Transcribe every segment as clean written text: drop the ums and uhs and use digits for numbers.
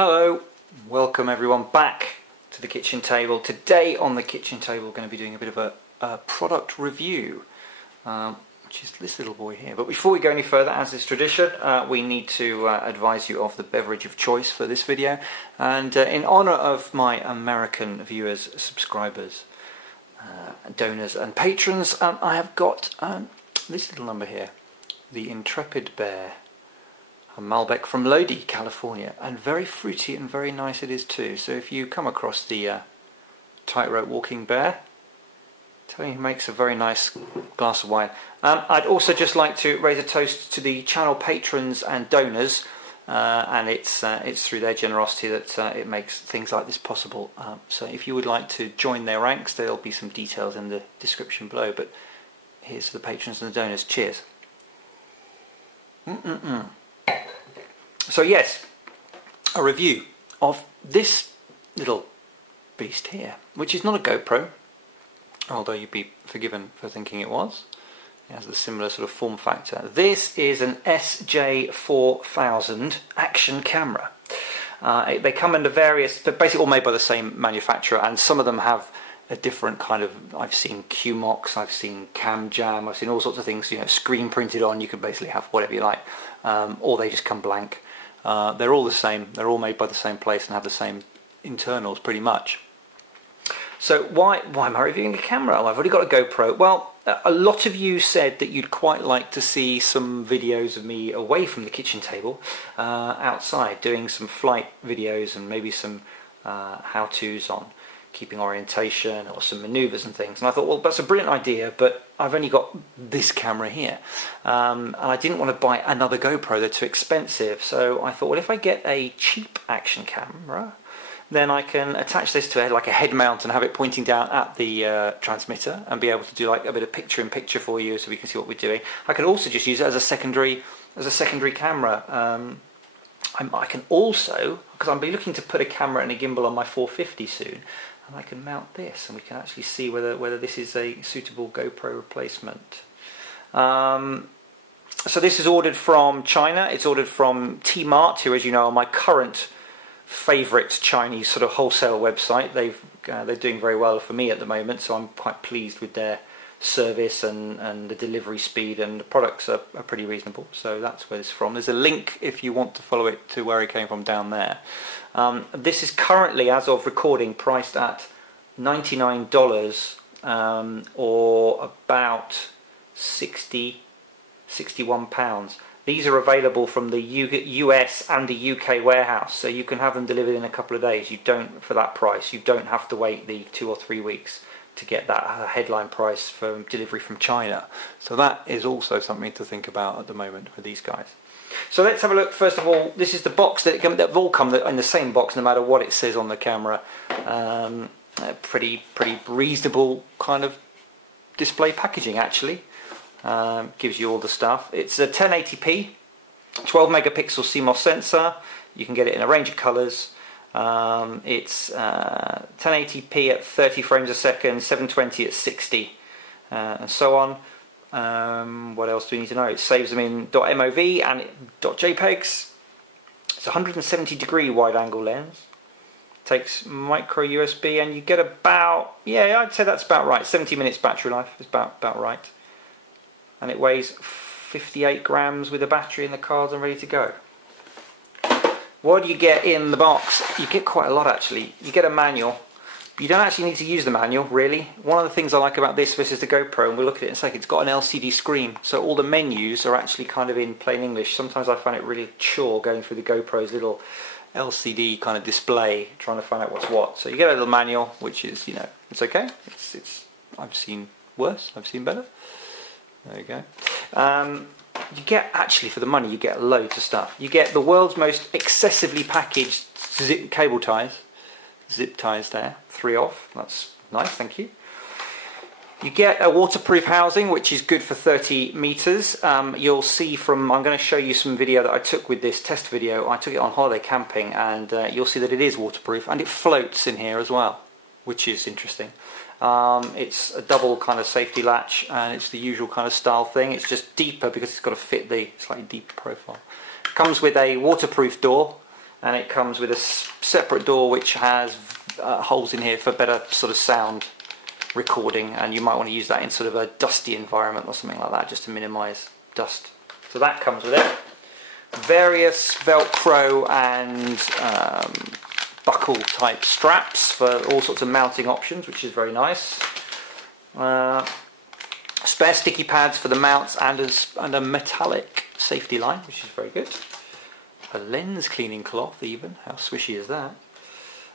Hello, welcome everyone back to the kitchen table. Today on the kitchen table we're going to be doing a bit of a product review, which is this little boy here. But before we go any further, as is tradition, we need to advise you of the beverage of choice for this video. And in honour of my American viewers, subscribers, donors and patrons, I have got this little number here, the Intrepid Bear. A Malbec from Lodi, California, and very fruity and very nice it is too. So if you come across the tightrope walking bear, tell you he makes a very nice glass of wine. I'd also just like to raise a toast to the channel patrons and donors, and it's through their generosity that it makes things like this possible. So if you would like to join their ranks, there'll be some details in the description below. But here's to the patrons and the donors. Cheers. So yes, a review of this little beast here, which is not a GoPro, although you'd be forgiven for thinking it was. It has a similar sort of form factor. This is an SJ4000 action camera. They come under various, they're basically all made by the same manufacturer, and some of them have a different kind of, I've seen QMOX, I've seen Cam Jam, I've seen all sorts of things, you know, screen printed on. You can basically have whatever you like, or they just come blank. They're all the same, they're all made by the same place and have the same internals pretty much. So why am I reviewing a camera? Well, I've already got a GoPro. Well, a lot of you said that you'd quite like to see some videos of me away from the kitchen table, outside, doing some flight videos and maybe some how-tos on keeping orientation or some maneuvers and things. And I thought, well, that's a brilliant idea, but I've only got this camera here. And I didn't want to buy another GoPro, they're too expensive. So I thought, well, if I get a cheap action camera, then I can attach this to like a head mount and have it pointing down at the transmitter and be able to do like a bit of picture-in-picture for you so we can see what we're doing. I can also just use it as a secondary camera. I can also, because I'll be looking to put a camera and a gimbal on my 450 soon, and I can mount this and we can actually see whether this is a suitable GoPro replacement. So this is ordered from China. It's ordered from T-Mart, who, as you know, are my current favourite Chinese sort of wholesale website. They're doing very well for me at the moment, so I'm quite pleased with their service and the delivery speed, and the products are pretty reasonable. So that's where it's from. There's a link if you want to follow it to where it came from down there. This is currently, as of recording, priced at $99, or about 61 pounds. These are available from the US and the UK warehouse, so you can have them delivered in a couple of days. You don't, for that price, you don't have to wait the 2 or 3 weeks to get that headline price for delivery from China. So that is also something to think about at the moment for these guys. So let's have a look. First of all, this is the box they've all come in the same box, no matter what it says on the camera. Pretty reasonable kind of display packaging, actually. Gives you all the stuff. It's a 1080p, 12 megapixel CMOS sensor. You can get it in a range of colours. It's 1080p at 30 frames a second, 720 at 60, and so on. What else do we need to know? It saves them in .mov and .jpegs. It's a 170 degree wide angle lens. Takes micro USB, and you get about, yeah, I'd say that's about right. 70 minutes battery life is about right. And it weighs 58 grams with a battery in the cards and ready to go. What do you get in the box? You get quite a lot, actually. You get a manual. You don't actually need to use the manual, really. One of the things I like about this versus the GoPro, and we'll look at it in a second, it's got an LCD screen, so all the menus are actually kind of in plain English. Sometimes I find it really chore going through the GoPro's little LCD kind of display, trying to find out what's what. So you get a little manual, which is, you know, it's okay. I've seen worse, I've seen better. There you go. You get, actually, for the money, you get loads of stuff. You get the world's most excessively packaged cable ties, zip ties there, 3 off. That's nice, thank you. You get a waterproof housing, which is good for 30 meters. You'll see from, I'm going to show you some video that I took with this test video. I took it on holiday camping, and you'll see that it is waterproof, and it floats in here as well, which is interesting. It's a double kind of safety latch, and it's the usual kind of style thing. It's just deeper because it's got to fit the slightly deeper profile. It comes with a waterproof door, and it comes with a separate door which has holes in here for better sort of sound recording, and you might want to use that in sort of a dusty environment or something like that, just to minimize dust. So that comes with it. Various Velcro and buckle type straps for all sorts of mounting options, which is very nice. Spare sticky pads for the mounts and a metallic safety line, which is very good. A lens cleaning cloth even, how swishy is that?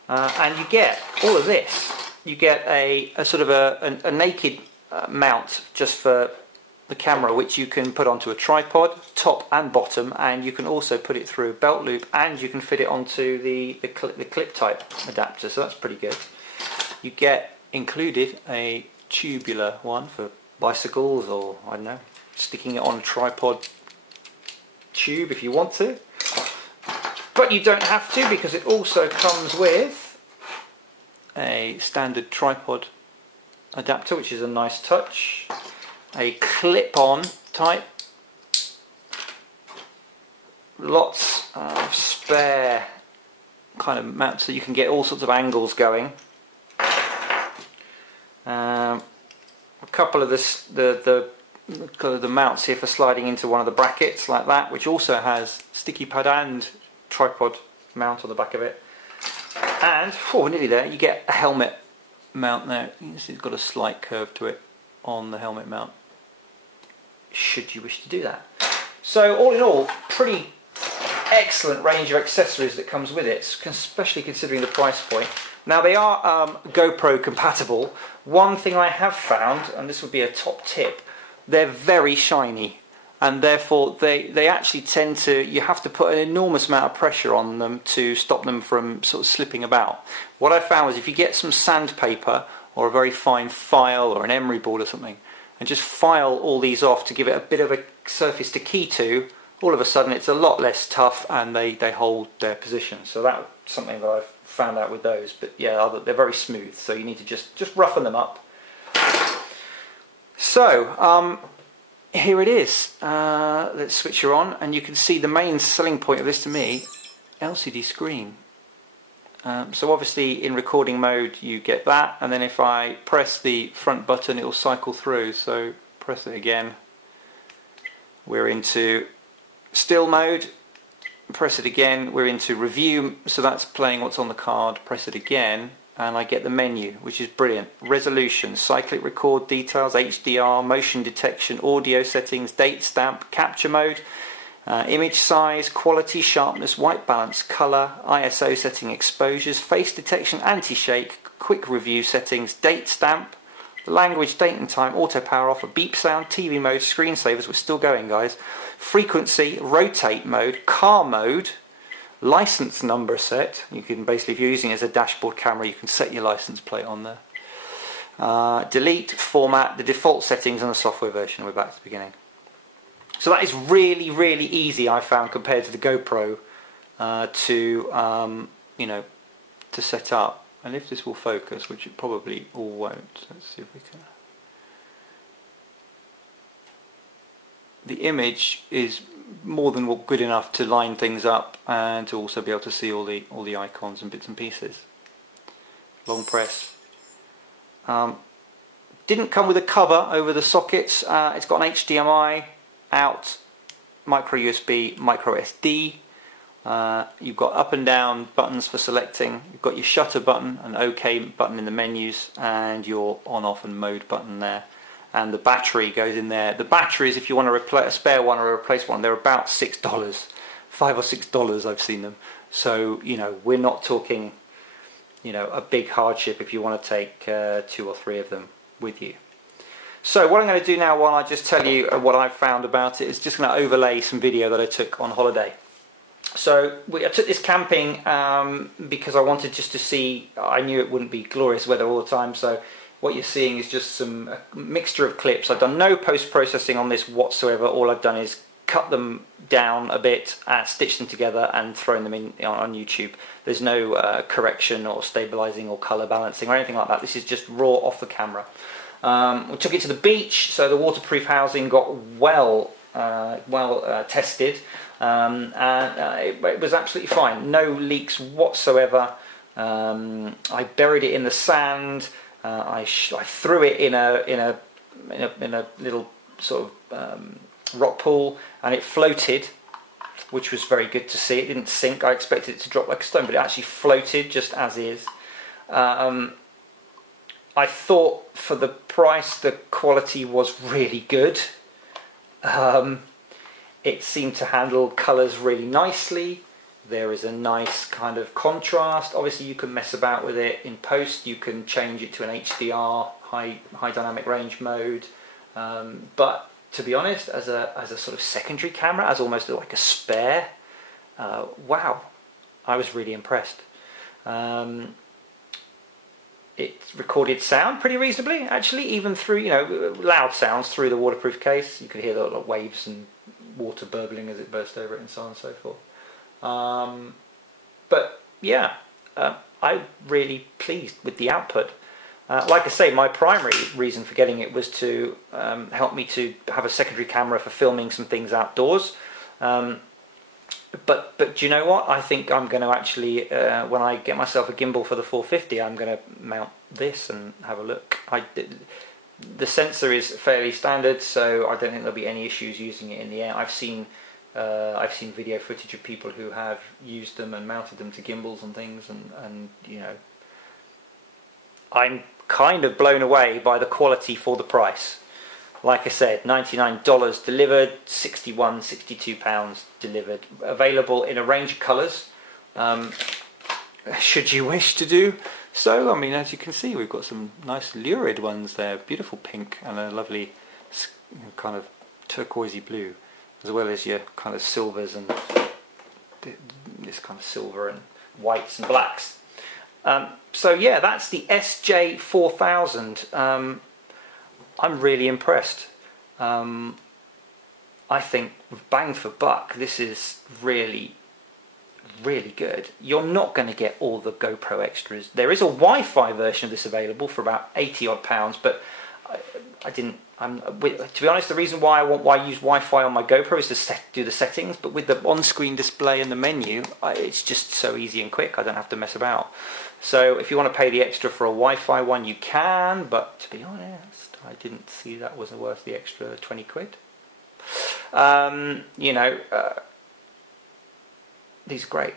And you get all of this. You get a sort of a naked mount just for the camera, which you can put onto a tripod, top and bottom, and you can also put it through a belt loop, and you can fit it onto the clip type adapter, so that's pretty good. You get included a tubular one for bicycles, or I don't know, sticking it on a tripod tube if you want to, but you don't have to, because it also comes with a standard tripod adapter, which is a nice touch. A clip-on type, lots of spare kind of mounts so you can get all sorts of angles going. A couple of the mounts here for sliding into one of the brackets like that, which also has sticky pad and tripod mount on the back of it. And we're nearly there. You get a helmet mount there. You can see it's got a slight curve to it on the helmet mount, should you wish to do that. So all in all, pretty excellent range of accessories that comes with it, especially considering the price point. Now they are GoPro compatible. One thing I have found, and this would be a top tip, they're very shiny, and therefore they actually tend to, you have to put an enormous amount of pressure on them to stop them from sort of slipping about. What I found was if you get some sandpaper or a very fine file or an emery board or something, and just file all these off to give it a bit of a surface to key to, all of a sudden it's a lot less tough and they hold their position. So that's something that I've found out with those. But yeah, they're very smooth, so you need to just roughen them up. So here it is. Let's switch her on, and you can see the main selling point of this to me, LCD screen. So obviously in recording mode you get that, and then if I press the front button it will cycle through, so press it again, we're into still mode, press it again, we're into review, so that's playing what's on the card, press it again and I get the menu, which is brilliant. Resolution, cyclic record details, HDR, motion detection, audio settings, date stamp, capture mode, image size, quality, sharpness, white balance, colour, ISO setting, exposures, face detection, anti-shake, quick review settings, date stamp, language, date and time, auto power off, a beep sound, TV mode, screensavers, we're still going guys, frequency, rotate mode, car mode, license number set, you can basically, if you're using it as a dashboard camera, you can set your license plate on there, delete, format, the default settings and the software version, we're back to the beginning. So that is really, really easy, I found, compared to the GoPro you know, to set up. And if this will focus, which it probably all won't, let's see if we can. The image is more than good enough to line things up and to also be able to see all the icons and bits and pieces. Long press. Didn't come with a cover over the sockets. It's got an HDMI out, micro USB, micro SD. You've got up and down buttons for selecting. You've got your shutter button, an OK button in the menus, and your on, off and mode button there. And the battery goes in there. The batteries, if you want to replace a spare one or replace one, they're about $6, $5 or $6 I've seen them. So you know, we're not talking, you know, a big hardship if you want to take 2 or 3 of them with you. So what I'm going to do now, while I just tell you what I've found about it, is just going to overlay some video that I took on holiday. So I took this camping because I wanted just to see, I knew it wouldn't be glorious weather all the time, so what you're seeing is just some mixture of clips. I've done no post-processing on this whatsoever. All I've done is cut them down a bit, stitch them together and thrown them in on YouTube. There's no correction or stabilizing or color balancing or anything like that. This is just raw off the camera. We took it to the beach, so the waterproof housing got well tested. it was absolutely fine. No leaks whatsoever. I buried it in the sand. I threw it in a little sort of rock pool, and it floated, which was very good to see. It didn't sink. I expected it to drop like a stone, but it actually floated just as is. I thought for the price the quality was really good. It seemed to handle colours really nicely. There is a nice kind of contrast. Obviously you can mess about with it in post. You can change it to an HDR, high dynamic range mode. But to be honest, as a sort of secondary camera, as almost like a spare, wow, I was really impressed. It recorded sound pretty reasonably, actually, even through, you know, loud sounds through the waterproof case. You could hear the waves and water burbling as it burst over it and so on and so forth. But yeah, I'm really pleased with the output. Like I say, my primary reason for getting it was to help me to have a secondary camera for filming some things outdoors. But do you know what? I think I'm going to actually, when I get myself a gimbal for the 450, I'm going to mount this and have a look. The sensor is fairly standard, so I don't think there'll be any issues using it in the air. I've seen video footage of people who have used them and mounted them to gimbals and things, and you know, I'm kind of blown away by the quality for the price. Like I said, $99 delivered, 62 pounds delivered. Available in a range of colours, should you wish to do so. I mean, as you can see, we've got some nice lurid ones there, beautiful pink and a lovely kind of turquoisey blue, as well as your kind of silvers and this kind of silver and whites and blacks. So yeah, that's the SJ4000. I'm really impressed. I think bang for buck, this is really, really good. You're not going to get all the GoPro extras. There is a Wi-Fi version of this available for about 80 odd pounds, but to be honest, the reason why I use Wi-Fi on my GoPro is to do the settings, but with the on-screen display and the menu, it's just so easy and quick. I don't have to mess about. So if you want to pay the extra for a Wi-Fi one, you can, but to be honest, I didn't see that was worth the extra 20 quid. You know, these are great.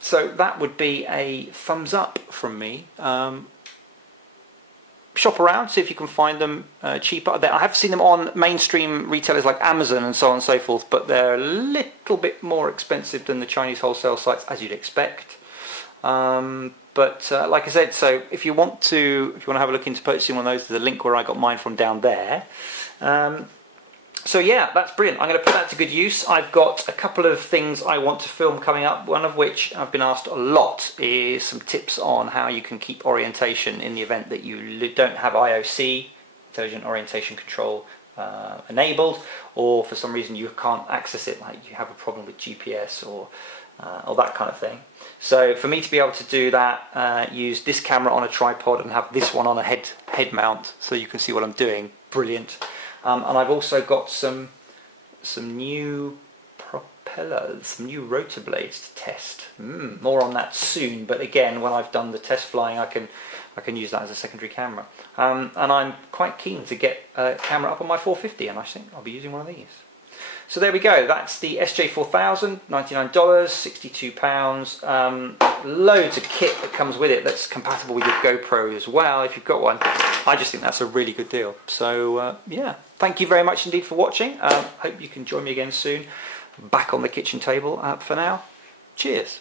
So that would be a thumbs up from me. Shop around, see if you can find them cheaper. I have seen them on mainstream retailers like Amazon and so on and so forth, but they're a little bit more expensive than the Chinese wholesale sites, as you'd expect. But like I said, so if you want to have a look into purchasing one of those, there's a link where I got mine from down there. So yeah, that's brilliant. I'm going to put that to good use. I've got a couple of things I want to film coming up, one of which I've been asked a lot is some tips on how you can keep orientation in the event that you don't have IOC, Intelligent Orientation Control, enabled, or for some reason you can't access it, like you have a problem with GPS or that kind of thing. So for me to be able to do that, use this camera on a tripod and have this one on a head mount so you can see what I'm doing. Brilliant. And I've also got some new propellers, some new rotor blades to test. More on that soon, but again, when I've done the test flying, I can use that as a secondary camera. And I'm quite keen to get a camera up on my 450, and I think I'll be using one of these. So there we go, that's the SJ4000, $99, 62 pounds. Loads of kit that comes with it that's compatible with your GoPro as well, if you've got one. I just think that's a really good deal. So yeah, thank you very much indeed for watching. Hope you can join me again soon. Back on the kitchen table for now. Cheers.